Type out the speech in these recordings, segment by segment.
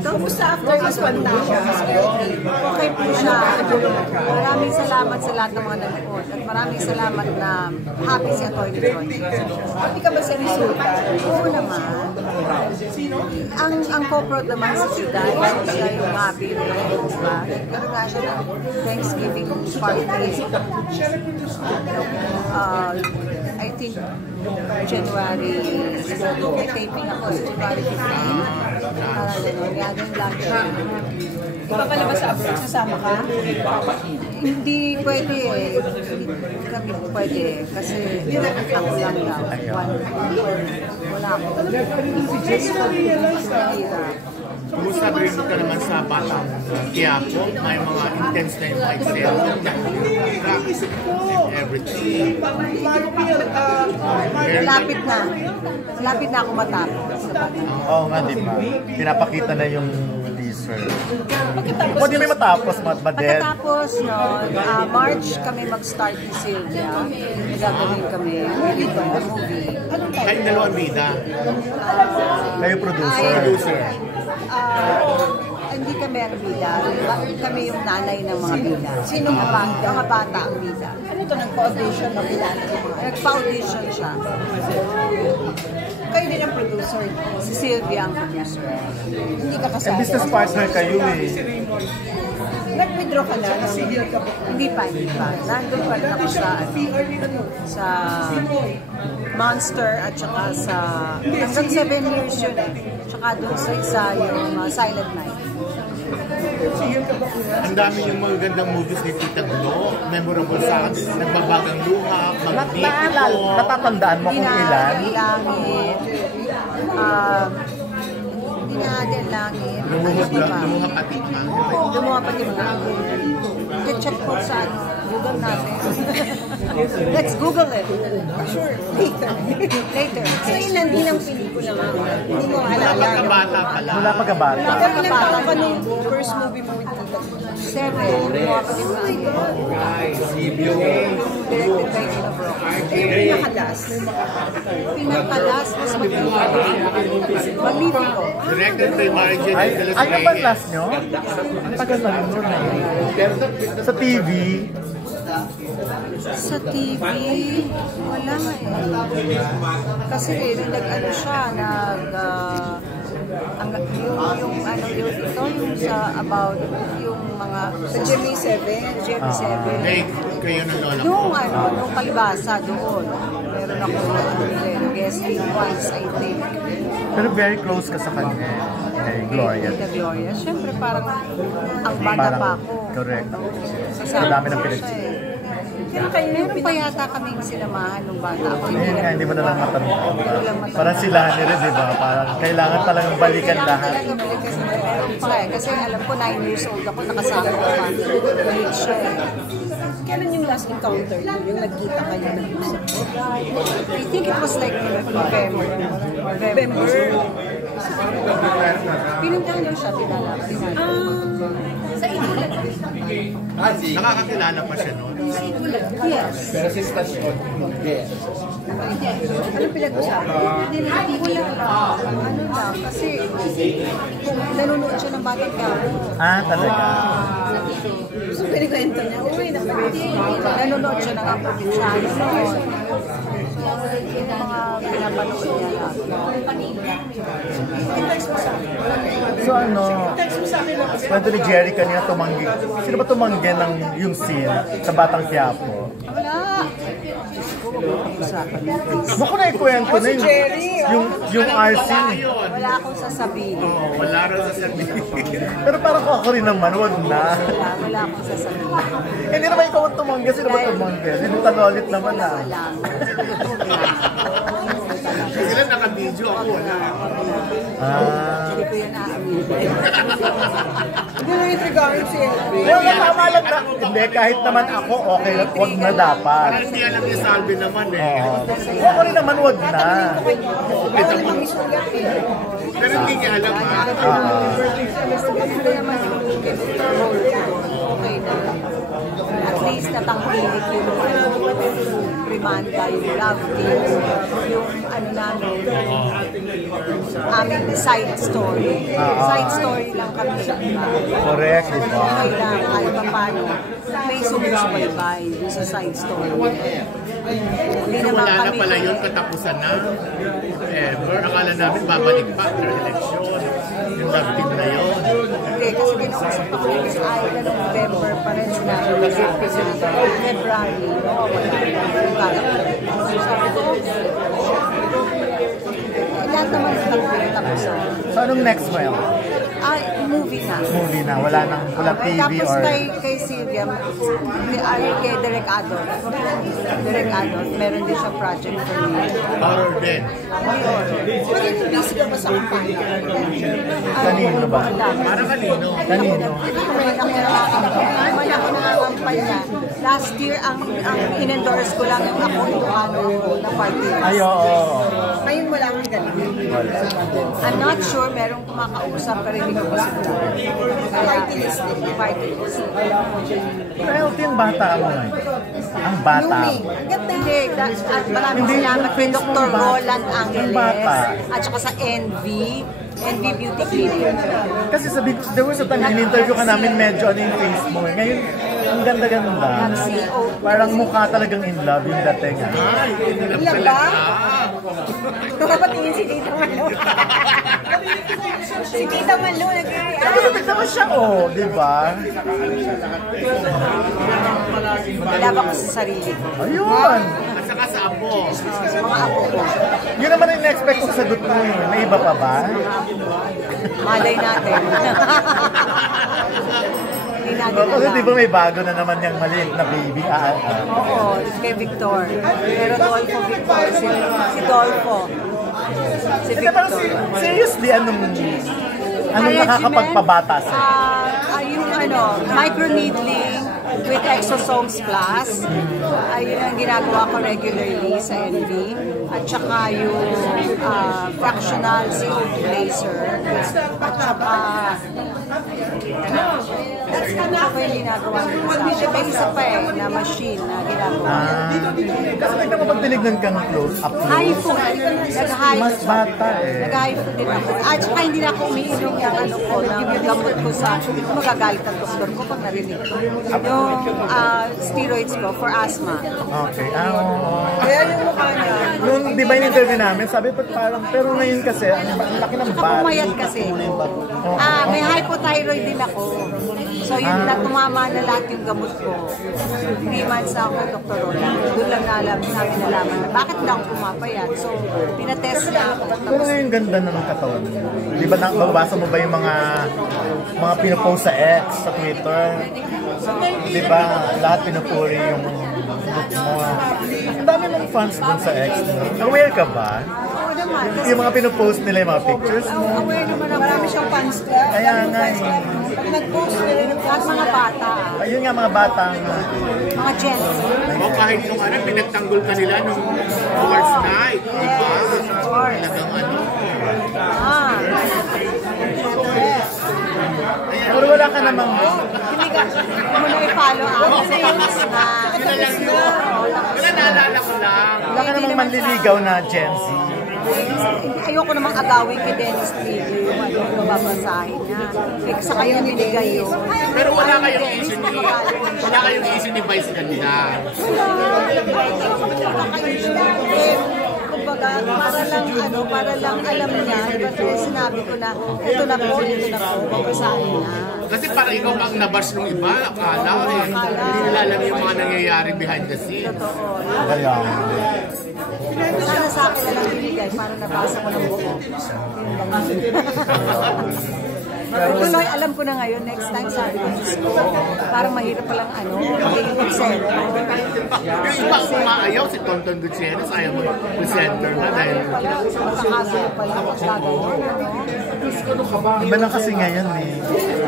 Kumusta after this pandemic? Okay po siya. Maraming salamat sa lahat ng mga nanood at maraming salamat na happy si Atty. George. Happy ka ba sa resulta? Oo naman. Ang co-prod naman si Sida, siya yung happy rin. Diba? Pero nga siya ng Thanksgiving party. I think January, taping ako sa January 15. Galing lang siya. Di ba palabas sa abroad? Sasama ka? Hindi pwede eh. Hindi kami pwede kasi ako lang daw. Wala ako. Kumusta rin ka naman sa Batang Quiapo? May mga intense na yung excel and everything. Lapit na ako matapos sa Batang. Oo nga, di ba? Pinapakita na yung teaser. Pwede may matapos, Madel. Pagkatapos nun, March kami mag-start ni Sylvia. Gagawin kami. Release the movie. Kayong dalawang bida. Kayo producer. Hindi kami ang bida. Kami yung nanay ng mga bida. Sino mga bata ang bida? Ano ito? Nagpa-audition na kilala? Nagpa-audition siya. Kayo din ang producer. Si Sylvia ang producer. Hindi ka kasali. Business partner kayo eh. Nag-withdraw ka na? Hindi pa. Nandun pa rin ako sa Monster at saka sa hanggang 7 years yun eh. Tsaka doon sa isa yung Silent Night. Ang dami yung mga gandang movies ni Tita Glo. Memorable sa akin. Nagbabagang luha, Magdito. Natatandaan mo kung ilan? Langit. Hindi nga din langit. Lumuha pati man. Lumuha pati man. Check po sa Google natin. Let's Google it. Sure. Later. So ilan din ang pelikula nga? Hindi mo alala. Pagkabata pala. Wala pagkabata. Ilan taon ka nung first movie mo with Tita? 7. Lumuha pati man. Directed by Nino Broca. Pinakalas. Pinakalas mas Magnifico. Directed by Marjan Ay, de los ano ba Reyes. last nyo? Ang tagal na rin yun eh. Sa TV, Sa TV, wala eh. Kasi nag-ano siya, yung sa about yung mga Sa Jimmy 7. Jimmy 7. Hey, kayo ng lola ko. Nung palibasa doon, meron ako guesting once, I think. pero very close ka sa kanya. Kay Gloria. Tita Gloria. Siyempre parang ang bata pa ako. Correct. Sasama Ang dami ng ko pinag- siya eh. Pero kayo, meron pa yata kaming sinamahan nung bata ako. Ayun nga, hindi mo na lang matandaan. lang matandaan. Parang sila nila, di ba? Parang kailangan talagang balikan lahat. Kailangan balik kasi meron pa eh. Kasi alam ko 9 years old ako, nakasama ko pa. Balik siya eh. Kailan yung last encounter niyo? Yung nagkita kayo ng usap? I think it was like November. Pinuntahan daw siya, pinala. Sa Itulan. Nakakakilala pa siya noon. Sa Itulan. Yes. Anong pinag-usapan? Wala lang. Ano lang, kasi nanonood siya ng Batang Quiapo. Ah, talaga. So, pinikwento niya, uy, Nanonood siya ng Ang Probinsyano noon. Yung mga pinapanood niya lang. So ano, kwento ni Jerry kanina tumanggi. Sino ba tumanggi ng yung scene sa Batang Quiapo? Wala. Usapan natin. Baka na ikwento na yung RC. Wala akong sasabihin. Oo, wala rin sa sabihin. Pero parang ako rin naman, wag na. Wala akong sasabihin. Hindi naman ikaw ang tumanggi, sino ba tumanggi? Hindi tanolit naman na. Wala. Sila naka-video ako, wala. Hindi ko yan aamin. Hindi na intrigahin si Elvin. Wala, tama lang na. Hindi, kahit naman ako, okay lang, wag na dapat. Parang hindi alam ni Salvi naman eh. Oo. Ako rin naman, wag na. Bawal naman isulat eh. Pero hindi niya alam ha. Hindi naman yung okay na. At least natangkilik yun. reprimanda, yung love team, yung ano namin, aming side story. Side story lang kami. Correct, di ba? Okay lang, kahit pa paano, may sumusubaybay sa side story. Hindi So naman wala na kami, pala yun, katapusan na. Ever, akala namin babalik pa after election. Yung love team na yun. hindi, kasi kinausap ako ni Miss Aida noong November pa rin sila. February, wala. Sabi ko, lahat naman tapos. So anong next mo yun? Movie na. Movie na, wala TV Tapos or... kay Sylvia, kay Derek Adolf. Derek Adolf, meron din siya project for me. Horror din. Magiging busy ka ba sa kampanya? Kanino ba? Para kanino? Kanino? Ako nangangampanya. Last year, ang in-endorse ko lang yung ako, yung na party. Ay, oo. Ngayon wala kang ganun. I'm not sure, merong kumakausap pero hindi ko pa siguro. Party list din. Party list. Pero healthy yung bata mo ngayon. Ang bata. Ang ganda. Hindi, at maraming salamat kay Dr. Roland Yung bata. Angeles at saka sa NV Beauty Clinic. Kasi sabi ko, there was a time, in-interview ka namin medyo ano yung face mo. Ngayon, ang ganda-ganda. Parang mukha talagang in love yung dating. Ay, inilap Ilan talaga. ba? Patingin si Tita Malu. Si Tita Malu, Pero tignan mo siya, oh, di ba? Malaba ko sa sarili ko. Ayun. At saka sa apo. Mga apo ko. Yun naman yung na-expect ko sa sagot mo yun. May iba pa ba? Malay natin. Hindi natin Kasi alam. di ba may bago na naman yung maliit na baby? Oo, kay Victor. Pero Dolfo Victor, si Dolfo. Si Hindi, parang Victor. seriously, anong nakakapagpabata sa'yo? Yung microneedling with exosomes plus. Ayun ang ginagawa ko regularly sa NV. At saka yung fractional CO2 laser. At saka ako yung ginagawa nila sa akin. May isa pa na machine na ginagawa. Kasi tignan mo pag tinignan kang close up High food. mas bata eh. Nag-high food din ako. At saka hindi na ako umiinom ng ng gamot ko sa, magagalit ang doktor ko pag narinig ko. Yung steroids ko for asthma. Okay. Oo. Kaya yung mukha niya. Nung di ba yung interview namin, sabi pa parang, pero ngayon kasi, ang laki ng Saka bata. pumayat kasi. May hypothyroid din ako. So yun na tumama na lahat yung gamot ko. 3 months na ako, Dr. Roland. Doon lang namin nalaman na bakit lang pumapayat. So pinatest na ako. Pero ngayon ganda na ng katawan. Di ba, mababasa mo ba yung mga pinopost sa X, sa Twitter? Di ba, lahat pinupuri yung look mo. Ang dami mong fans dun sa X. Aware ka ba? Oo naman. Yung mga pinopost nila yung mga pictures mo. Aware naman ako. Marami siyang fans club. Kaya nga eh. Pag nag-post nila ng Lahat mga bata. Ayun nga mga batang Mga Gen Z. O kahit nung pinagtanggol ka nila nung awards night. Di ba? Talagang pero wala ka namang Hindi ka mo na i-follow ako sa tapos na. Yun na lang yun. Wala, naalala ko lang. wala ka namang manliligaw na Gen Z. Ayoko namang agawin kay Dennis Trivio yung mababasahin niya. Sa kanya binigay yun. Pero wala kayong issue ni Vice ganda. Kumbaga, para lang alam niya, diba sinabi ko na, ito na po, babasahin na. Kasi parang ikaw ang nabash nung iba, akala hindi nila alam yung mga nangyayari behind the scenes. Totoo. Kaya Sana sa akin na lang binigay para nabasa ko ng buo. Tuloy, alam ko na ngayon, next time sabi ko, Diyos ko, parang mahirap palang magiging presenter. Yung iba umaayaw, si Tonton Gutierrez, ayaw mo presenter na dahil Magkakaso pala, magkagayon, iba na kasi ngayon eh.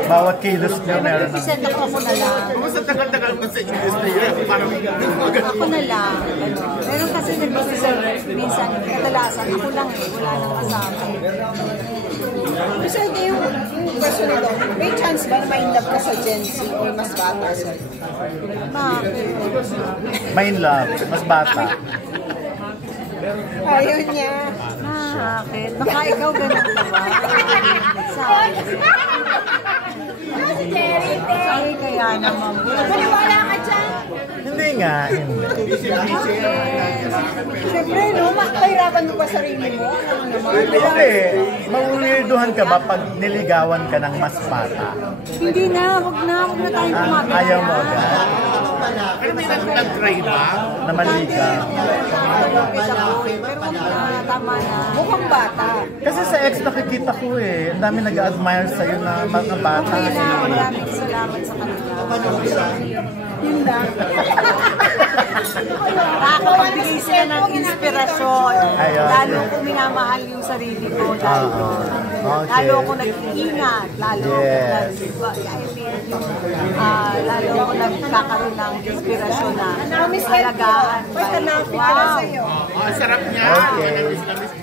Bawat kilos niya meron na. Present ako na lang. kung sa tagal-tagal mo sa industry, parang Ako na lang. Meron kasi nag-present minsan, kadalasan, ako lang wala nang kasama. Kasi yung question nito, may chance ba na ma-inlove ka sa Gen Z o mas bata sa'yo? May in love, mas bata. Ayaw niya. Bakit? Baka ikaw ganun ka ba? Sorry kaya naman. Maniwala ka dyan. Hindi nga, hindi. Siyempre, no? Mahirapan mo pa sarili mo. Ano naman? Hindi, mawuwirduhan ka ba pag niligawan ka ng mas bata? Hindi na, wag na tayong kumapit. Ayaw mo agad Pero may nag-try ba? na manligaw. Pero wag na, tama na. Mukhang bata. Kasi sa ex nakikita ko eh, ang dami nag-admire sa'yo na mga bata. Okay na, maraming salamat sa kanila. Yun lang. Nakakapagbigay sila ng inspirasyon. Ayun. Lalo kong minamahal yung sarili ko. Lalo Okay. lalo akong nag-iingat. Lalo lalo akong nagkakaroon ng inspirasyon na alagaan. Pagka-napi ka na sa'yo. Ang sarap niya. Okay. Namiss